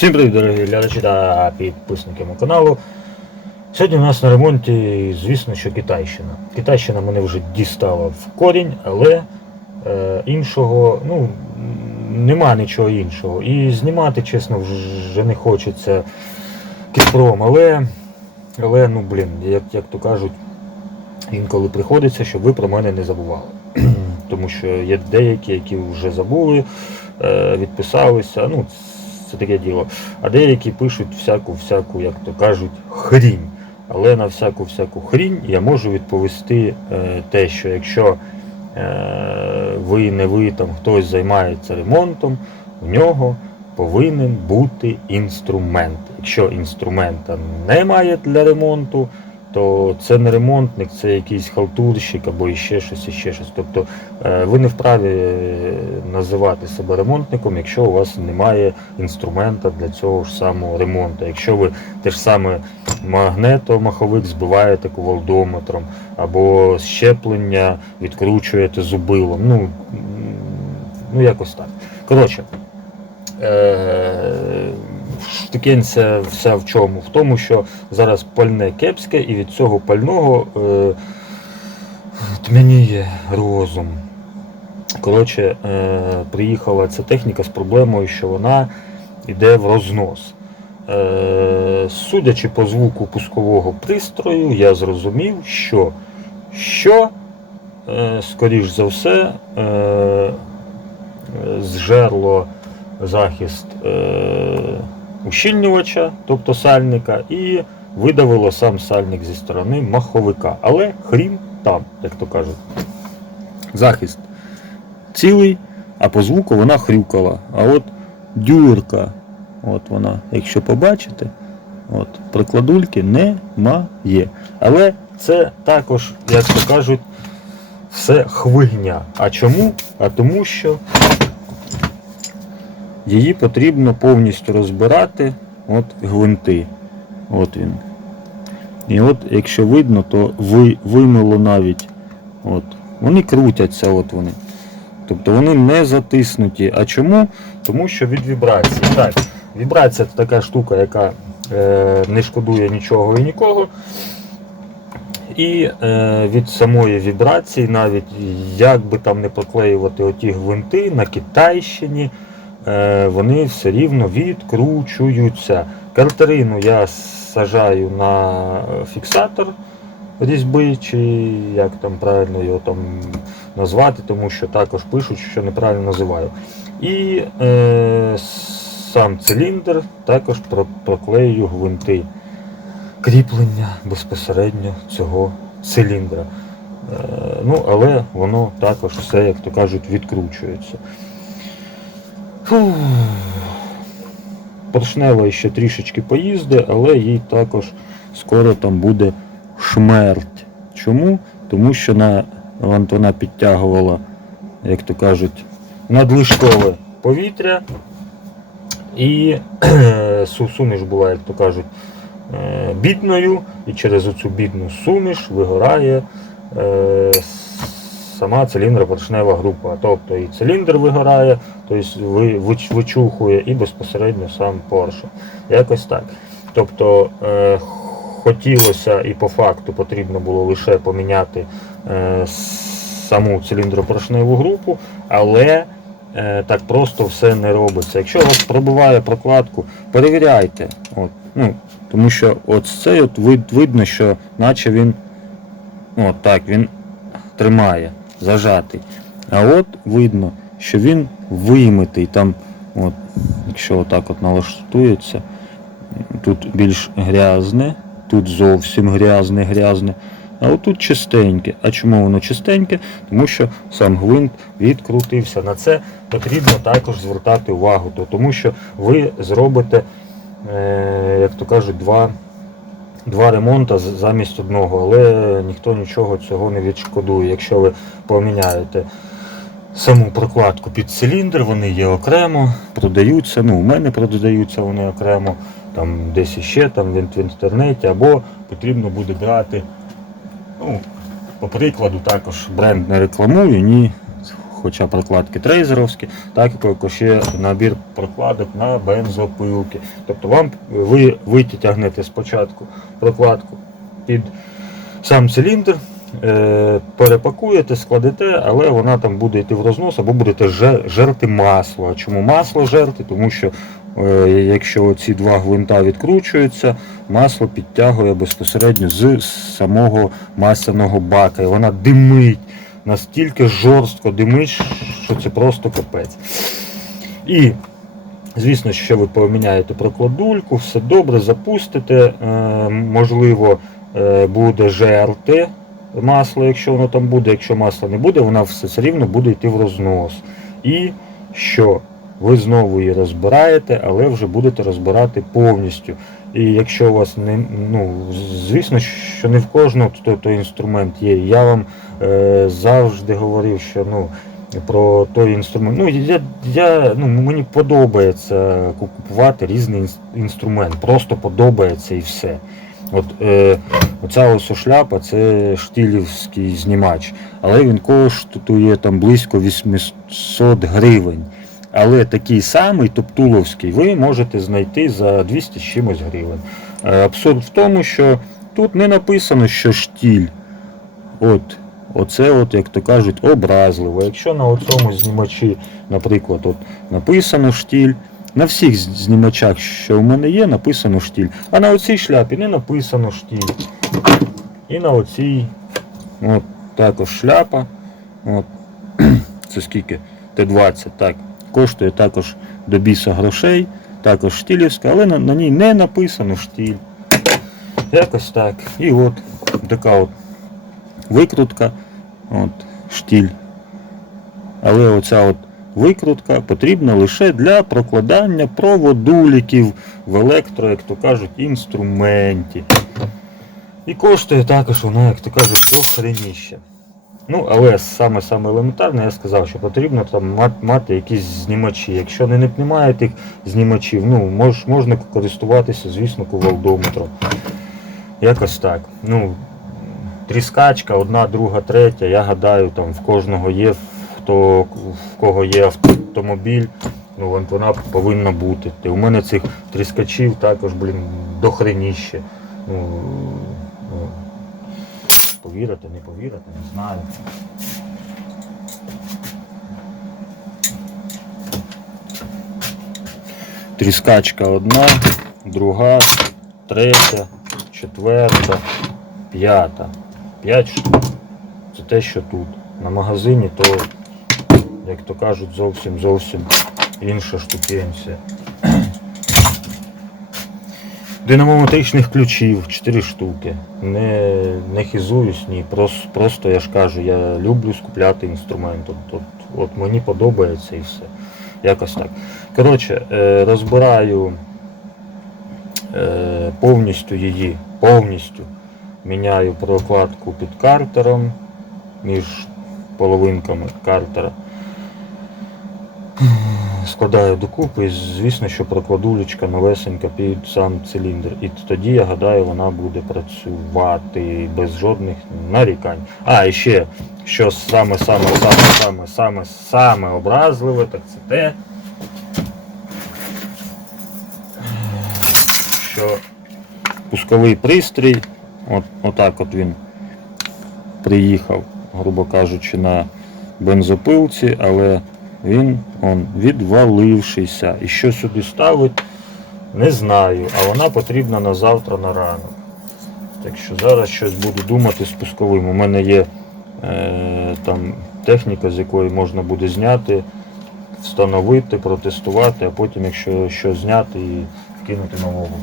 Всім привіт, дорогі глядачі та підписники мого каналу. Сьогодні у нас на ремонті, звісно, що Китайщина. Китайщина мене вже дістала в корінь, але е, іншого, ну, нема нічого іншого. І знімати, чесно, вже не хочеться кіпром, але, але ну, блін, як, як то кажуть, інколи приходиться, щоб ви про мене не забували. Тому що є деякі, які вже забули, е, відписалися. Ну, це таке діло. А деякі пишуть всяку, всяку, як то кажуть, хрінь. Але на всяку всяку хрінь я можу відповісти е, те, що якщо е, ви не ви там хтось займається ремонтом, у нього повинен бути інструмент. Якщо інструмента немає для ремонту, то це не ремонтник, це якийсь халтурщик або іще щось, іще щось. Тобто е, ви не вправі е, називати себе ремонтником, якщо у вас немає інструмента для цього ж самого ремонту. Якщо ви те ж саме магнетомаховик збиваєте кувалдометром, або щеплення відкручуєте зубилом. Ну, ну якось так. Коротше, е, штукенця вся в чому? В тому, що зараз пальне кепське, і від цього пального е, тьмяніє розум. Коротше, е, приїхала ця техніка з проблемою, що вона йде в рознос. Е, судячи по звуку пускового пристрою, я зрозумів, що, що е, скоріш за все, е, е, зжерло захист е, ущільнювача, тобто сальника, і видавило сам сальник зі сторони маховика. Але хрін там, як то кажуть. Захист цілий, а по звуку вона хрюкала. А от дюрка, от вона, якщо побачите, от, прикладульки немає. Але це також, як то кажуть, все хвигня. А чому? А тому що її потрібно повністю розбирати от гвинти. От він. І от, якщо видно, то ви, вимило навіть. От. Вони крутяться, от вони. Тобто вони не затиснуті. А чому? Тому що від вібрації. Так, вібрація це така штука, яка е, не шкодує нічого і нікого. І е, від самої вібрації, навіть як би там не поклеювати оті гвинти на Китайщині, вони все рівно відкручуються. Картерину я сажаю на фіксатор різьби, чи як там правильно його там назвати, тому що також пишуть, що неправильно називаю. І е, сам циліндр також проклею гвинти кріплення безпосередньо цього циліндра. Е, ну, але воно також все, як то кажуть, відкручується. Поршнева ще трішечки поїзде, але їй також скоро там буде шмерть. Чому? Тому що на, вон вона підтягувала, як то кажуть, надлишкове повітря. І суміш була, як то кажуть, е, бідною, і через оцю бідну суміш вигорає е, сама циліндропоршнева група. Тобто і циліндр вигорає, тобто вичухує і безпосередньо сам поршень. Якось так. Тобто е, хотілося і по факту потрібно було лише поміняти е, саму циліндропоршневу групу, але е, так просто все не робиться. Якщо вас пробиває прокладку, перевіряйте. От, ну, тому що от цей от вид, видно, що наче він от так, він тримає, зажатий. А от видно, що він вимитий. Там, от, якщо отак от налаштується, тут більш грязне, тут зовсім грязне, грязне. А отут чистеньке. А чому воно чистеньке? Тому що сам гвинт відкрутився. На це потрібно також звертати увагу, тому що ви зробите, е, як то кажуть, два, два ремонти замість одного, але ніхто нічого цього не відшкодує. Якщо ви поміняєте саму прокладку під циліндр, вони є окремо, продаються. Ну, у мене продаються вони окремо, там десь іще, там в інтернеті, або потрібно буде брати. Ну, по прикладу, також бренд не рекламую, ні. Хоча прокладки трейзеровські, так і є набір прокладок на бензопилки. Тобто вам ви витягнете спочатку прокладку під сам циліндр, е, перепакуєте, складете, але вона там буде йти в рознос або будете жерти масло. А чому масло жерти? Тому що е, якщо ці два гвинта відкручуються, масло підтягує безпосередньо з самого масляного бака. І вона димить, настільки жорстко димить, що це просто капець. І Звісно, що ви поміняєте прокладульку, все добре, запустите. Е, можливо, е, буде ЖРТ масло, якщо воно там буде. Якщо масла не буде, вона все все рівно буде йти в рознос. І що? Ви знову її розбираєте, але вже будете розбирати повністю. І якщо у вас не ну звісно, що не в кожного той, той інструмент є. Я вам е, завжди говорив, що ну про той інструмент. Ну я, я ну мені подобається купувати різний інструмент. Просто подобається і все. От е, оця ось шляпа це штилівський знімач, але він коштує там близько 800 гривень. Але такий самий топтуловський ви можете знайти за 200 з чимось гривень. Е, Абсурд в тому, що тут не написано, що штіль. От, оце, от, як то кажуть, образливо. Якщо на цьому знімачі, наприклад, от написано штіль, на всіх знімачах, що в мене є, написано штіль. А на оцій шляпі не написано штіль. І на оцій от, також шляпа. От. Це скільки? Т-20, так. Коштує також до біса грошей, також штілівська, але на, на ній не написано штіль. Якось так. І от така от викрутка, от, штіль. Але оця от викрутка потрібна лише для прокладання проводуліків в електро, як то кажуть, інструменті. І коштує також вона, як то кажуть, дохреніще. Ну, але саме саме елементарне, я сказав, що потрібно там мати, якісь знімачі. Якщо не, не- немає тих знімачів, ну мож, можна користуватися, звісно, кувалдометром. Якось так. Ну, тріскачка, одна, друга, третя. Я гадаю, там в кожного є, хто, в кого є автомобіль, ну вона повинна бути. І у мене цих тріскачів також, блін, дохреніще. Ну, повірите, не повірите, не знаю. Тріскачка одна, друга, третя, четверта, п'ята. П'ять штук. Це те, що тут. На магазині то, як то кажуть, зовсім зовсім інша штукенція. Динамометричних ключів 4 штуки. Не, не хизуюсь, ні. Просто, просто я ж кажу, я люблю скупляти інструмент. От, от, от мені подобається і все. Якось так. Коротше, е, розбираю е, повністю її, повністю міняю прокладку під картером між половинками картера. Складаю докупи і звісно, що прокладулечка новесенька під сам циліндр. І тоді, я гадаю, вона буде працювати без жодних нарікань. А, і ще, що саме, саме, саме, саме, саме, саме образливе, так це те, що пусковий пристрій, от, отак от він приїхав, грубо кажучи, на бензопилці, але він он, відвалившийся. І що сюди ставить, не знаю. А вона потрібна на завтра на ранок. Так що зараз щось буду думати з пусковим. У мене є е, там техніка, з якої можна буде зняти, встановити, протестувати, а потім, якщо що зняти і вкинути нового.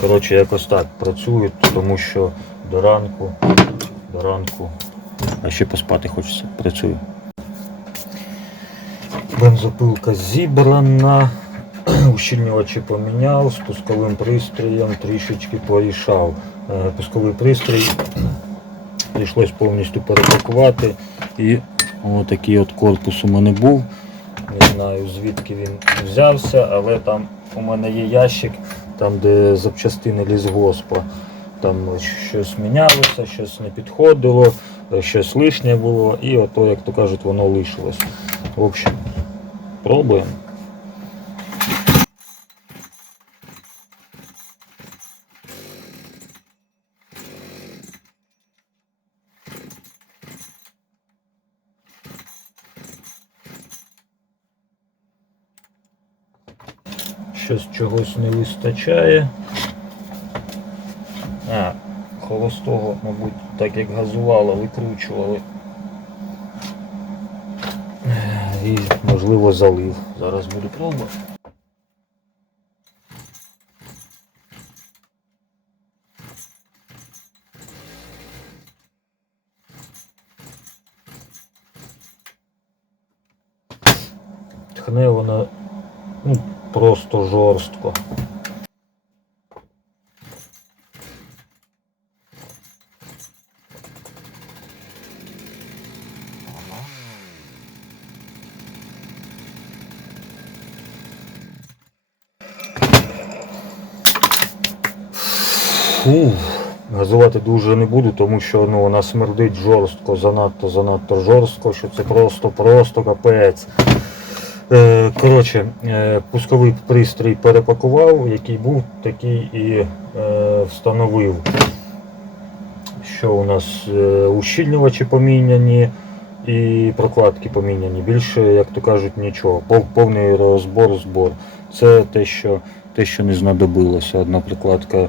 Коротше, якось так працюють, тому що до ранку, до ранку, а ще поспати хочеться, працюю. Бензопилка зібрана, ущільнювачі поміняв, з пусковим пристроєм трішечки порішав. Е, Пусковий пристрій прийшлось повністю перепакувати. І отакий от корпус у мене був. Не знаю звідки він взявся, але там у мене є ящик, там де запчастини лісгоспа. Там щось мінялося, щось не підходило. е, щось лишнє було, і ото, як то кажуть, воно лишилось. В общем, пробуємо. Щось чогось не вистачає. А, холостого, мабуть, так як газувало, викручували. І, можливо, залив. Зараз буду пробувати. Тхне вона ну, просто жорстко. Фу, газувати дуже не буду, тому що ну, вона смердить жорстко, занадто, занадто жорстко, що це просто, просто капець. Е, коротше, е, пусковий пристрій перепакував, який був, такий і е, встановив. Що у нас ущільнювачі поміняні і прокладки поміняні. Більше, як то кажуть, нічого. Пов- Повний розбор, збор. Це те, що, те, що не знадобилося. Одна прикладка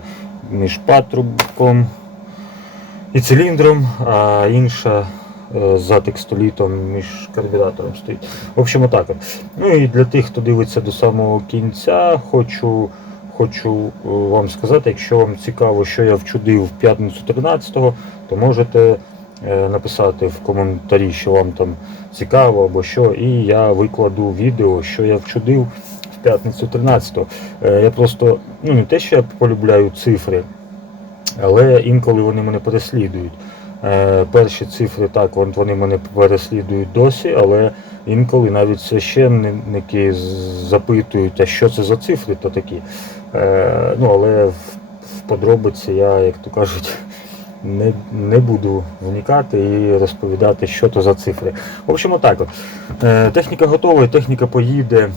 між патрубком і циліндром, а інша е, за текстолітом між карбюратором стоїть. В общем, отак. Ну і для тих, хто дивиться до самого кінця, хочу, хочу е, вам сказати, якщо вам цікаво, що я вчудив в п'ятницю 13-го, то можете е, написати в коментарі, що вам там цікаво або що, і я викладу відео, що я вчудив в п'ятницю 13-го. Е, Я просто, ну не те, що я полюбляю цифри, але інколи вони мене переслідують. Е, Перші цифри так, вони мене переслідують досі, але інколи навіть священники запитують, а що це за цифри, то такі. Е, Ну, але в, подробиці я, як то кажуть, не, не буду вникати і розповідати, що то за цифри. В общем, отак от. Е, Техніка готова, техніка поїде.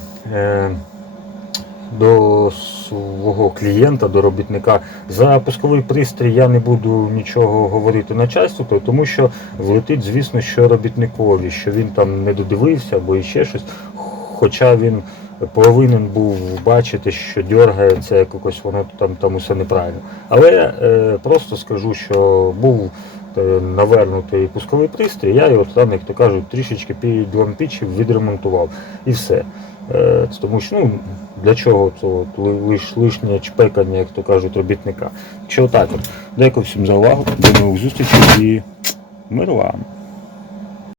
До свого клієнта, до робітника. За пусковий пристрій я не буду нічого говорити начальству, то- тому що влетить, звісно, що робітникові, що він там не додивився або іще щось. Хоча він повинен був бачити, що дергається, якось воно там, там усе неправильно. Але е, просто скажу, що був е, навернутий пусковий пристрій, я його там, як то кажуть, трішечки підлампічив, відремонтував і все. Е, Тому що ну, для чого це лиш, лишнє чпекання, як то кажуть, робітника. Що так. Дякую всім за увагу, до нових зустрічей і мир вам.